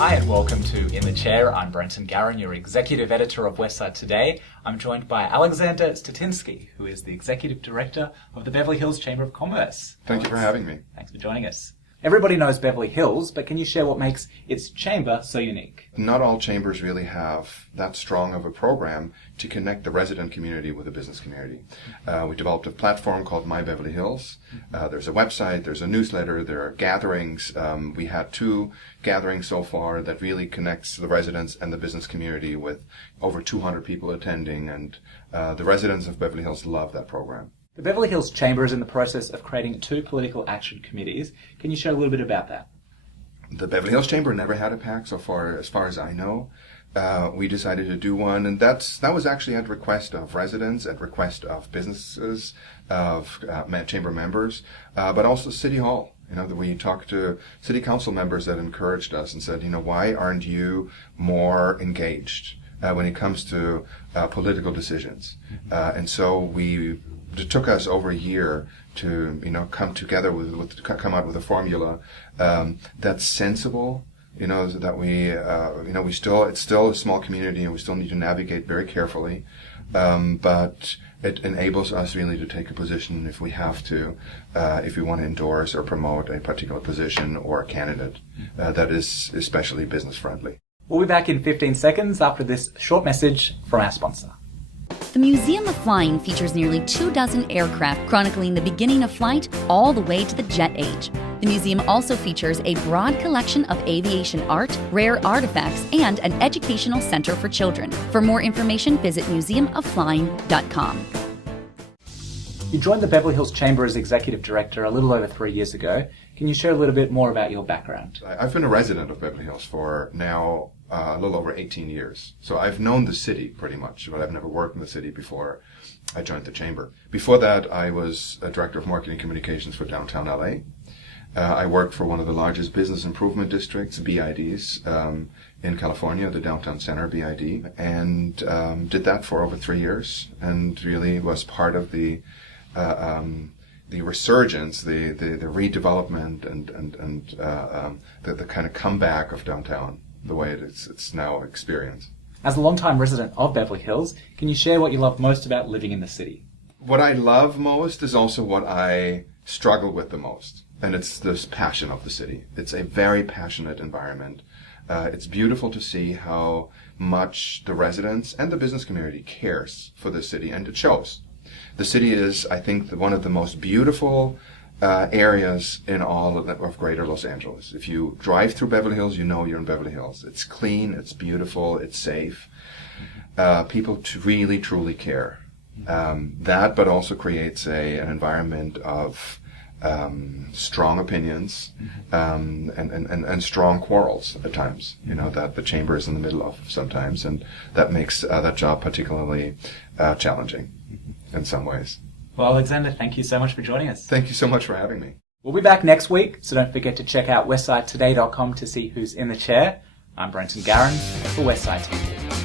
Hi and welcome to In the Chair. I'm Brenton Garen, your Executive Editor of Westside today. I'm joined by Alexander Stettinski, who is the Executive Director of the Beverly Hills Chamber of Commerce. Thank you for having me. Thanks for joining us. Everybody knows Beverly Hills, but can you share what makes its chamber so unique? Not all chambers really have that strong of a program to connect the resident community with the business community. We developed a platform called My Beverly Hills. There's a website, there's a newsletter, there are gatherings. We had 2 gatherings so far that really connects the residents and the business community with over 200 people attending, and the residents of Beverly Hills love that program. The Beverly Hills Chamber is in the process of creating 2 political action committees. Can you share a little bit about that? The Beverly Hills Chamber never had a PAC so far, as far as I know. We decided to do one, and that was actually at request of residents, at request of businesses, of chamber members, but also City Hall. We talked to city council members that encouraged us and said, why aren't you more engaged when it comes to political decisions? And so it took us over a year to come together come out with a formula that's sensible. That it's still a small community and we still need to navigate very carefully, but it enables us really to take a position if we have to, if we want to endorse or promote a particular position or a candidate that is especially business friendly. We'll be back in 15 seconds after this short message from our sponsor. The Museum of Flying features nearly 24 aircraft chronicling the beginning of flight all the way to the jet age. The museum also features a broad collection of aviation art, rare artifacts, and an educational center for children. For more information, visit museumofflying.com. You joined the Beverly Hills Chamber as Executive Director a little over 3 years ago. Can you share a little bit more about your background? I've been a resident of Beverly Hills for now a little over 18 years. So I've known the city pretty much, but I've never worked in the city before I joined the chamber. Before that, I was a Director of Marketing Communications for downtown LA. I worked for one of the largest business improvement districts, BIDs, in California, the Downtown Center BID, and did that for over 3 years, and really was part of the resurgence, the redevelopment, and the kind of comeback of downtown, the way it's now experienced. As a longtime resident of Beverly Hills, can you share what you love most about living in the city? What I love most is also what I struggle with the most, and it's this passion of the city. It's a very passionate environment. It's beautiful to see how much the residents and the business community cares for the city, and it shows. The city is, I think, one of the most beautiful areas in all of greater Los Angeles. If you drive through Beverly Hills, you know you're in Beverly Hills. It's clean, it's beautiful, it's safe. People really, truly care. That, but also creates an environment of strong opinions and strong quarrels at times, that the chamber is in the middle of sometimes, and that makes that job particularly challenging in some ways. Well, Alexander, thank you so much for joining us. Thank you so much for having me. We'll be back next week, so don't forget to check out westsidetoday.com to see who's in the chair. I'm Brenton Garen for Westside TV.